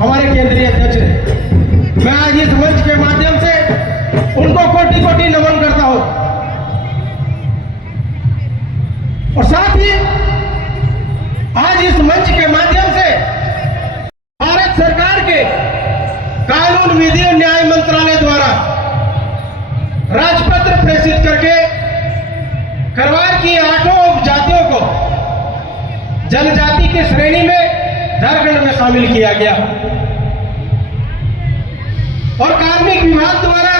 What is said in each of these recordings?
हमारे केंद्रीय अध्यक्ष ने। मैं आज इस मंच के माध्यम से उनको कोटि कोटि नमन करता हूं और साथ ही आज इस मंच के माध्यम से भारत सरकार के कानून विधि और न्याय मंत्रालय द्वारा राजपत्र प्रेषित करके खरवार की 8 उपजातियों को जनजाति की श्रेणी में झारखंड में शामिल किया गया और कार्मिक विभाग द्वारा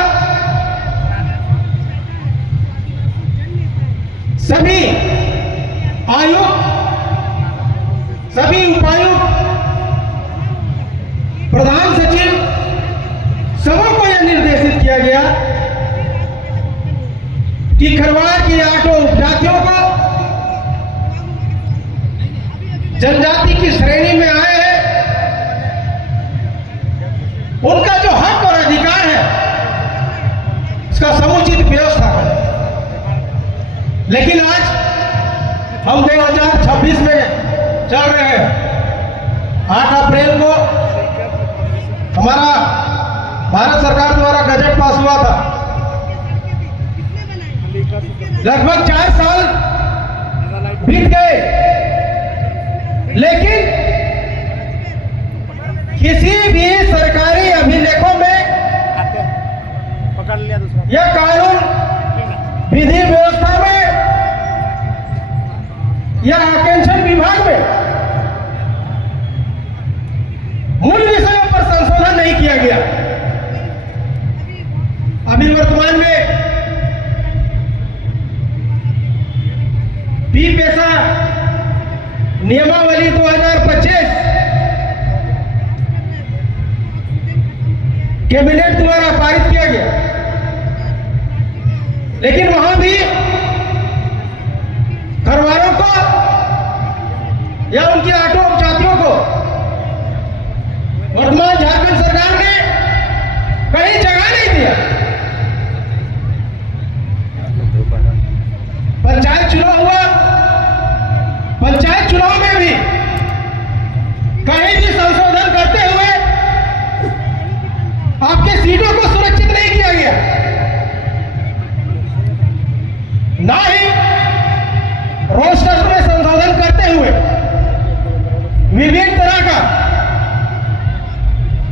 सभी आयुक्त, सभी उपायुक्त, प्रधान सचिव सबों को यह निर्देशित किया गया कि खरवार की 8 उपजातियों को जनजाति की श्रेणी में आए हैं, उनका जो हक और अधिकार है उसका समुचित व्यवस्था करें। लेकिन आज हम 2026 में चल रहे हैं। 8 अप्रैल को हमारा भारत सरकार द्वारा गजट पास हुआ था। लगभग 4 साल बीत गए, लेकिन किसी भी सरकारी अभिलेखों में या कानून विधि व्यवस्था में या आकेंक्षण विभाग में मूल विषयों पर संशोधन नहीं किया गया। अभी वर्तमान में बी पेशा नियमावली 2025 कैबिनेट द्वारा पारित किया गया, लेकिन वहां भी खरवारों को या उनकी 8 उपजातियों को वर्तमान झारखंड सरकार ने कहीं जगह नहीं दिया। पंचायत चुनाव हुआ, पंचायत चुनाव में भी कहीं भी संशोधन करते हुए आपके सीटों को सुरक्षित नहीं किया गया, ना ही रोस्टर में संशोधन करते हुए विभिन्न तरह का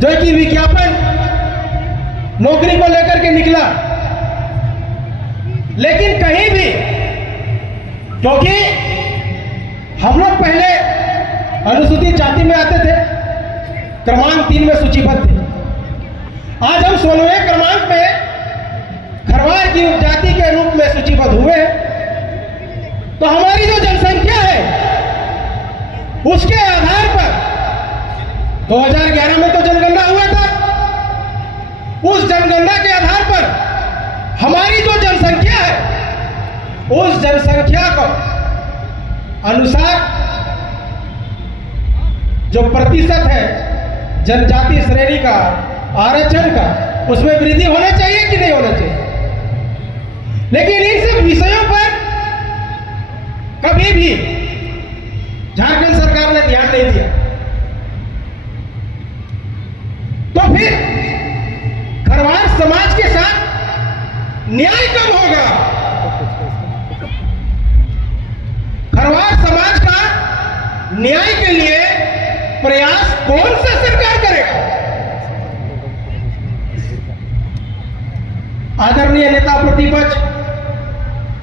जो कि विज्ञापन नौकरी को लेकर के निकला, लेकिन कहीं भी, क्योंकि हम लोग पहले अनुसूचित जाति में आते थे, क्रमांक 3 में सूचीबद्ध थे। आज हम 16वें क्रमांक में खरवार की उपजाति के रूप में सूचीबद्ध हुए हैं। तो हमारी जो जनसंख्या है उसके आधार पर 2011 में तो जनगणना हुआ था, उस जनगणना के आधार पर हमारी जो जनसंख्या है उस जनसंख्या को अनुसार जो प्रतिशत है जनजाति श्रेणी का आरक्षण का, उसमें वृद्धि होना चाहिए कि नहीं होना चाहिए। लेकिन इन सब विषयों पर कभी भी झारखंड सरकार ने ध्यान नहीं दिया। तो फिर खरवार समाज के साथ न्याय कब होगा? खरवार समाज का न्याय के लिए प्रयास कौन सा सरकार करेगा? आदरणीय नेता प्रतिपक्ष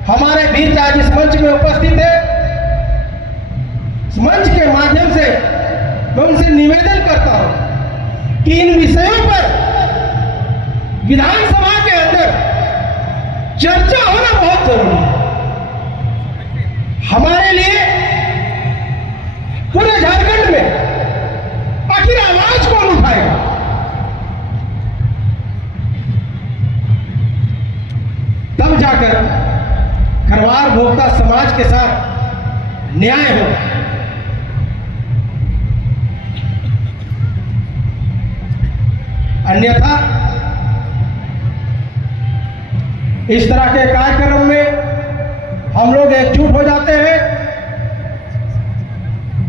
हमारे बीच आज इस मंच में उपस्थित है। इस मंच के माध्यम से मैं उनसे निवेदन करता हूं कि इन विषयों पर विधानसभा के अंदर चर्चा होना बहुत जरूरी है। हमारे लिए पूरे झारखंड में आखिर आवाज कौन उठाएगा? तब जाकर खरवार भोक्ता समाज के साथ न्याय होगा। अन्यथा इस तरह के कार्यक्रम में हम लोग एकजुट हो जाते हैं।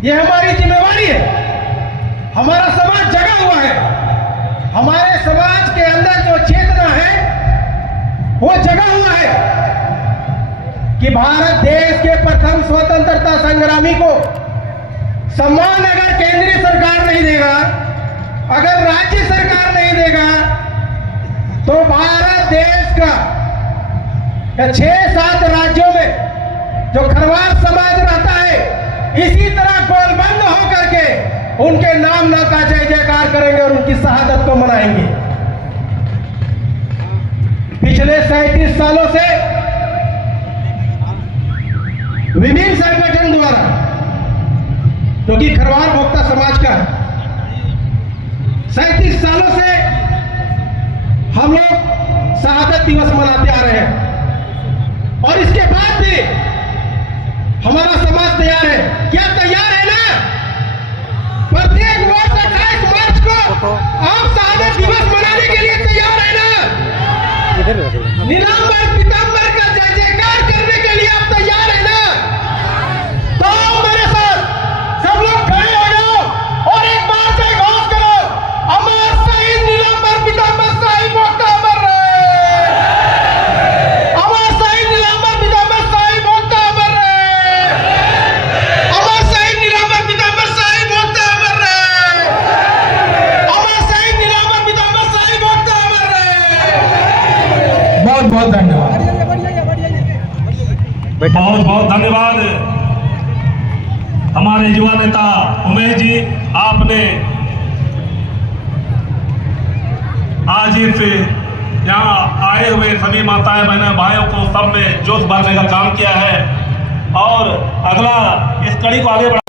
ये हमारी जिम्मेवारी है। हमारा समाज जगा हुआ है। हमारे समाज के अंदर जो चेतना है वो जगा हुआ है कि भारत देश के प्रथम स्वतंत्रता संग्रामी को सम्मान अगर केंद्रीय सरकार नहीं देगा, अगर राज्य सरकार नहीं देगा, तो भारत देश का 6-7 राज्यों में जो खरवार समाज रहता है, इसी तरह गोलबंद होकर के उनके नाम का जय जयकार करेंगे और उनकी शहादत को मनाएंगे। पिछले 37 सालों से विभिन्न संगठन द्वारा, जो कि खरवार भोक्ता समाज का 37 सालों से हम लोग शहादत दिवस मनाते आ रहे हैं और इसके बाद भी हमारा समाज तैयार है। क्या तैयार है ना? प्रत्येक वर्ष 28 मार्च को आप शहादत दिवस मनाने के लिए तैयार है ना? नीलांबर पीतांबर का जय जयकार करने के लिए आप तैयार है ना? तो मेरे साथ सब लोग खड़े हो जाओ और एक बार से घोष करो, अमर शहीद नीलांबर पीतांबर शाही भोक्ता अमर रहे। अमर शहीद नीलांबर पीतांबर शाही भोक्ता अमर रहे। अमर शहीद नीलांबर पीतांबर शाही भोक्ता अमर रहे। अमर शहीद नीलांबर पीतांबर शाही भोक्ता अमर रहे। बहुत बहुत धन्यवाद। बहुत बहुत धन्यवाद हमारे युवा नेता उमेश जी। आपने आज इस यहाँ आए हुए सभी माताएं बहनें भाइयों को सब में जोश भरने का काम किया है और अगला इस कड़ी को आगे बढ़ा